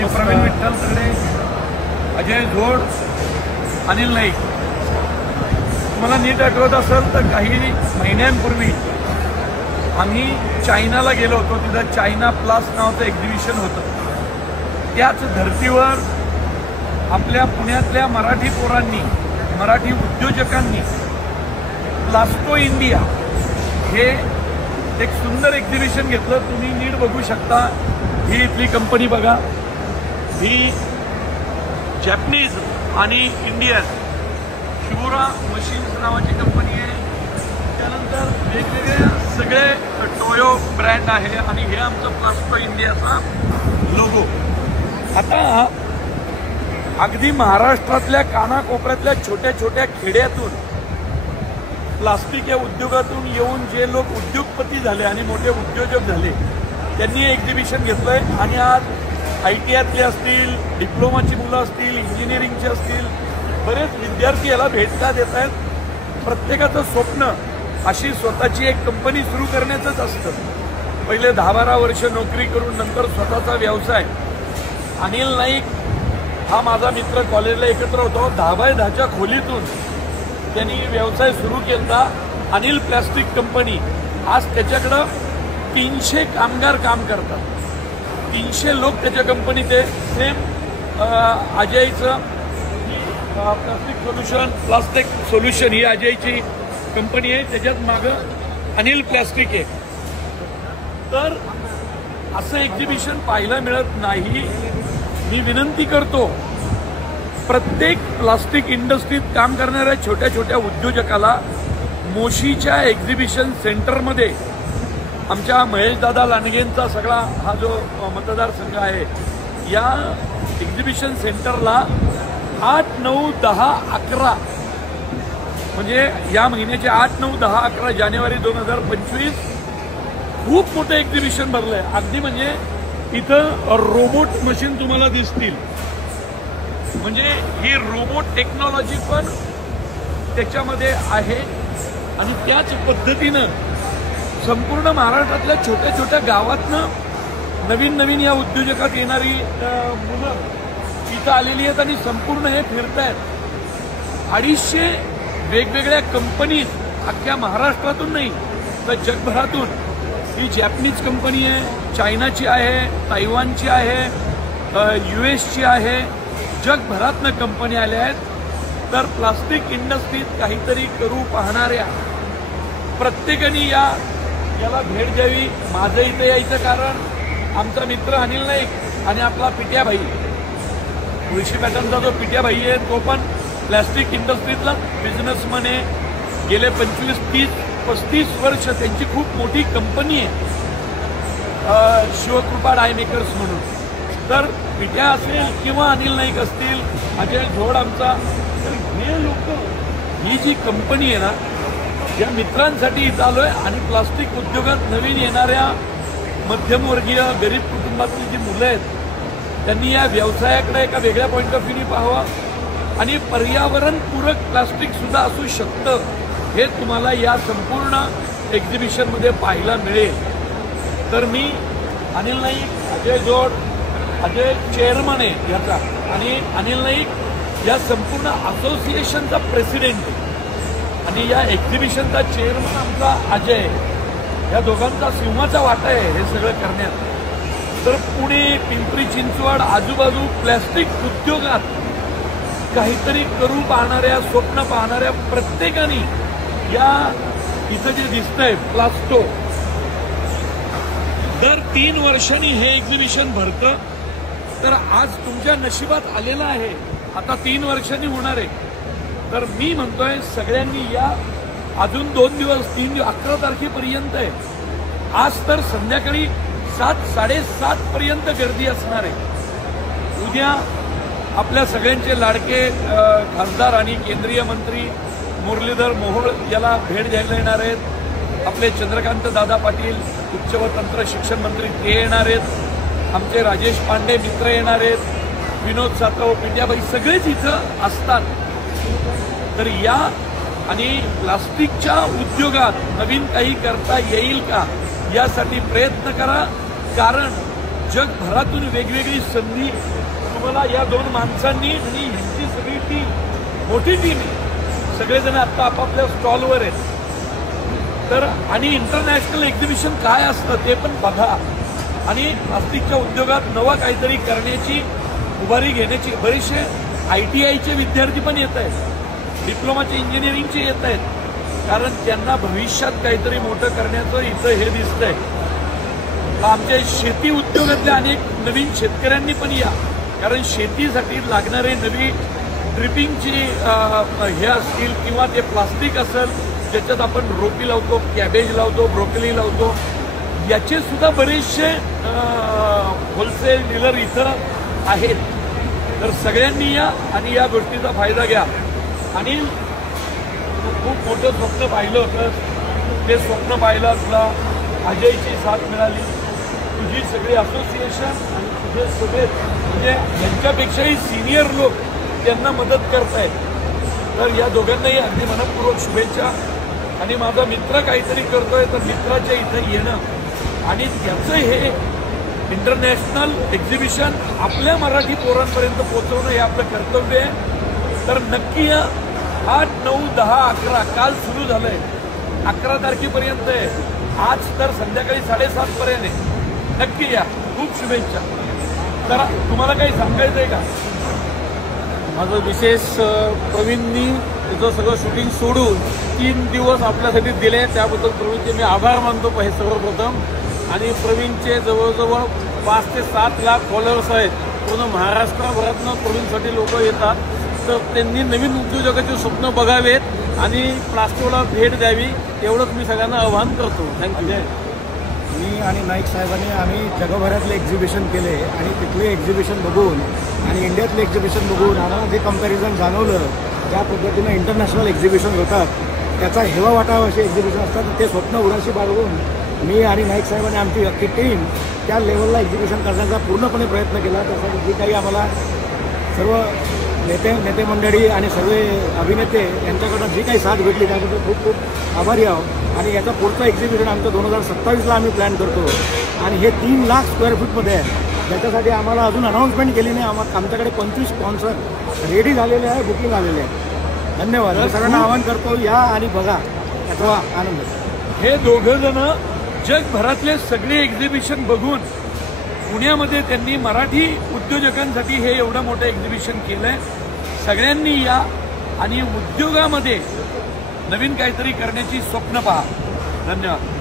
मी प्रवीण विठ्ठल तगडे, अजय जोड, अनिल नाईक. तुम्हाला नीट आठवत असेल तर काही महिन्यांपूर्वी आम्ही चायनाला गेलो होतो. तिथं चायना प्लास नावाचं एक्झिबिशन होतं. त्याच धर्तीवर आपल्या पुण्यातल्या मराठी पोरांनी, मराठी उद्योजकांनी प्लास्टो इंडिया हे एक सुंदर एक्झिबिशन घेतलं. तुम्ही नीट बघू शकता. ही इथली कंपनी बघा. ही जॅपनीज आणि इंडियन शिवरा मशीन्स नावाची कंपनी आहे. त्यानंतर वेगवेगळे सगळे टोयो ब्रँड आहे आणि हे आमचं प्लास्टो इंडियाचा लोगो. आता अगदी महाराष्ट्रातल्या कानाकोपऱ्यातल्या छोट्या छोट्या खेड्यातून प्लास्टिक या उद्योगातून येऊन जे लोक उद्योगपती झाले आणि मोठे उद्योजक झाले त्यांनी हे एक्झिबिशन घेतलंय. आणि आज ITआयतले असतील, डिप्लोमाची मुलं असतील, इंजिनिअरिंगचे असतील, बरेच विद्यार्थी याला भेट देत आहेत. प्रत्येकाचं स्वप्न अशी स्वतःची एक कंपनी सुरू करण्याचंच असतं. पहिले 10-12 वर्ष नोकरी करून नंतर स्वतःचा व्यवसाय. अनिल नाईक हा माझा मित्र, कॉलेजला एकत्र होतो. 10x10च्या खोलीतून त्यांनी व्यवसाय सुरू केला, अनिल प्लॅस्टिक कंपनी. आज त्याच्याकडं 300 कामगार काम करतात. 300 लोक त्याच्या कंपनीत आहे. सेम अजयचं प्लास्टिक सोल्युशन ही अजयची कंपनी आहे. त्याच्यात मागं अनिल प्लॅस्टिक आहे. तर असं एक्झिबिशन पाहायला मिळत नाही. मी विनंती करतो प्रत्येक प्लास्टिक इंडस्ट्रीत काम करणाऱ्या छोट्या छोट्या उद्योजकाला मोशीच्या एक्झिबिशन सेंटरमध्ये आमच्या महेशदादा लांडगेंचा सगळा हा जो मतदारसंघ आहे या एक्झिबिशन सेंटरला 8, 9, 10, 11 म्हणजे या महिन्याचे 8, 9, 10, 11 जानेवारी 2025 खूप मोठं एक्झिबिशन भरलंय. अगदी म्हणजे इथं रोबोट मशीन तुम्हाला दिसतील. म्हणजे ही रोबोट टेक्नॉलॉजी पण त्याच्यामध्ये आहे. आणि त्याच पद्धतीनं संपूर्ण महाराष्ट्रातल्या छोट्या छोट्या गावातनं नवीन नवीन या उद्योजकात येणारी मुलं इथं आलेली आहेत आणि संपूर्ण हे फिरतायत. 250 वेगवेगळ्या कंपनीज अख्ख्या महाराष्ट्रातून नाही तर जगभरातून. ही जॅपनीज कंपनी आहे, चायनाची आहे, तायवानची आहे, US ची आहे. जगभरातनं कंपनी आल्या आहेत. तर प्लास्टिक इंडस्ट्रीत काहीतरी करू पाहणाऱ्या प्रत्येकाने याला भेट द्यावी. माझं इथं यायचं कारण आमचा मित्र अनिल नाईक आणि आपला पिट्या भाई, तुळशी पॅटर्नचा जो पिट्या भाई आहे तो पण प्लास्टिक इंडस्ट्रीतला बिझनेसमन आहे. गेले 25, 30, 35 वर्ष त्यांची खूप मोठी कंपनी आहे शिवकृपा डाय मेकर्स म्हणून. तर पिट्या असेल किंवा अनिल नाईक असतील, अजय झोड आमचा, तर हे लोक ही जी कंपनी आहे ना या मित्रांसाठी इथं आलोय. आणि प्लास्टिक उद्योगात नवीन येणाऱ्या मध्यमवर्गीय गरीब कुटुंबातली जी मुलं आहेत त्यांनी या व्यवसायाकडे एका वेगळ्या पॉईंट ऑफ व्ह्यूने पाहावं. आणि पर्यावरणपूरक प्लास्टिक सुद्धा असू शकतं हे तुम्हाला या संपूर्ण एक्झिबिशनमध्ये पाहायला मिळेल. तर मी अनिल नाईक, अजय जोड, अजय चेअरमन आहे याचा आणि अनिल नाईक या संपूर्ण असोसिएशनचा प्रेसिडेंट आहे. आणि या एक्झिबिशनचा चेअरमन आमचा अजय. या दोघांचा सिंहाचा वाटा आहे हे सगळं करण्यात. तर पुणे, पिंपरी चिंचवड, आजूबाजू प्लॅस्टिक उद्योगात काहीतरी करू पाहणाऱ्या, स्वप्न पाहणाऱ्या प्रत्येकाने या इथं जे दिसतंय प्लास्टो दर 3 वर्षांनी हे एक्झिबिशन भरतं. तर आज तुमच्या नशिबात आलेलं आहे. आता 3 वर्षांनी होणार आहे. तर मी म्हणतोय सगळ्यांनी या. अजून 2 दिवस, 3 दिवस, 11 तारखेपर्यंत आहे. आज तर संध्याकाळी 7, 7:30 पर्यंत गर्दी असणार आहे. उद्या आपल्या सगळ्यांचे लाडके खासदार आणि केंद्रीय मंत्री मुरलीधर मोहोळ याला भेट द्यायला येणार आहेत. आपले चंद्रकांत दादा पाटील उच्च व तंत्र शिक्षण मंत्री ते येणार आहेत. आमचे राजेश पांडे मित्र येणार आहेत. विनोद सातव, पिंड्याबाई सगळेच इथं असतात. तर या आणि प्लास्टिकच्या उद्योगात नवीन काही करता येईल का यासाठी प्रयत्न करा. कारण जगभरातून वेगवेगळी संधी तुम्हाला या दोन माणसांनी आणि ह्यांची सगळी टीम, मोठी टीम आहे, सगळेजण आता आपापल्या स्टॉलवर आहेत. तर आणि इंटरनॅशनल एक्झिबिशन काय असतं ते पण बघा आणि प्लास्टिकच्या उद्योगात नवं काहीतरी करण्याची उभारी घेण्याची. बरेचसे ITIचे विद्यार्थी पण येत आहेत, डिप्लोमाचे इंजिनिअरिंगचे येत आहेत, कारण त्यांना भविष्यात काहीतरी मोठं करण्याचं इथं हे दिसतंय. आमच्या शेती उद्योगातल्या अनेक नवीन शेतकऱ्यांनी पण या, कारण शेतीसाठी लागणारे नवी ड्रिपिंगची हे असतील किंवा ते प्लास्टिक असेल ज्याच्यात आपण रोपी लावतो, कॅबेज लावतो, ब्रोकली लावतो, याचे सुद्धा बरेचसे होलसेल डीलर इथं आहेत. तर सगळ्यांनी या आणि या गोष्टीचा फायदा घ्या. आणि खूप मोठं स्वप्न पाहिलं होतं, ते स्वप्न पाहिलं तुला अजयची साथ मिळाली, तुझी सगळी असोसिएशन आणि तुझे सगळे म्हणजे यांच्यापेक्षाही सिनियर लोक त्यांना मदत करतायत. तर या दोघांनाही अगदी मनपूर्वक शुभेच्छा. आणि माझा मित्र काहीतरी करतोय तर मित्राच्या इथं येणं आणि त्याचं हे इंटरनॅशनल एक्झिबिशन आपल्या मराठी पोरांपर्यंत पोहोचवणं हे आपलं कर्तव्य आहे. तर नक्की या. 8, 9, 10, 11 काल सुरू झालंय, 11 तारखेपर्यंत आहे. आज तर संध्याकाळी 7:30 पर्यंत आहे. नक्की या. खूप शुभेच्छा. तर तुम्हाला काही सांगायचंय का? माझं विशेष प्रवीणनी त्याचं सगळं शूटिंग सोडून 3 दिवस आपल्यासाठी दिले, त्याबद्दल प्रवीणचे मी आभार मानतो सर्वप्रथम. आणि प्रवीणचे जवळजवळ 5 ते 7 लाख फॉलोअर्स आहेत. पूर्ण महाराष्ट्रभरातनं प्रवीणसाठी लोक येतात. तर त्यांनी नवीन उद्योजकाचे स्वप्न बघावेत आणि प्लास्टिकला भेट द्यावी, एवढंच मी सगळ्यांना आवाहन करतो. थँक्यू. मी आणि नाईक साहेबांनी आम्ही जगभरातले एक्झिबिशन केले आणि तिथले एक्झिबिशन बघून आणि इंडियातले एक्झिबिशन बघून आम्हाला जे कंपॅरिझन जाणवलं, ज्या पद्धतीनं इंटरनॅशनल एक्झिबिशन होतात त्याचा हेवा वाटावा असे एक्झिबिशन असतात, ते स्वप्न उराशी बाळगून मी आणि नाईक साहेबांनी आमची अख्खी टीम त्या लेवलला एक्झिबिशन करण्याचा पूर्णपणे प्रयत्न केला. त्यासाठी जी काही आम्हाला सर्व नेते मंडळी आणि सर्व अभिनेते यांच्याकडनं जी काही साथ भेटली त्याबद्दल खूप खूप आभारी आहोत. आणि याचा पुढचं एक्झिबिशन आमचं 2027ला आम्ही प्लॅन करतो आणि हे 3 लाख स्क्वेअर फूटमध्ये आहे. ज्याच्यासाठी आम्हाला अजून अनाऊन्समेंट केली नाही. आमच्याकडे 25 स्पॉन्सर रेडी झालेले आहे, बुकिंग आलेले आहे. धन्यवाद. सगळ्यांना आवाहन करतो, या आणि बघा, याचा आनंद. हे दोघंजण जगभरातले सगळे एक्झिबिशन बघून पुण्यामध्ये त्यांनी मराठी उद्योजकांसाठी हे एवढं मोठं एक्झिबिशन केलंय. सगळ्यांनी या आणि उद्योगामध्ये नवीन काहीतरी करण्याची स्वप्न पहा. धन्यवाद.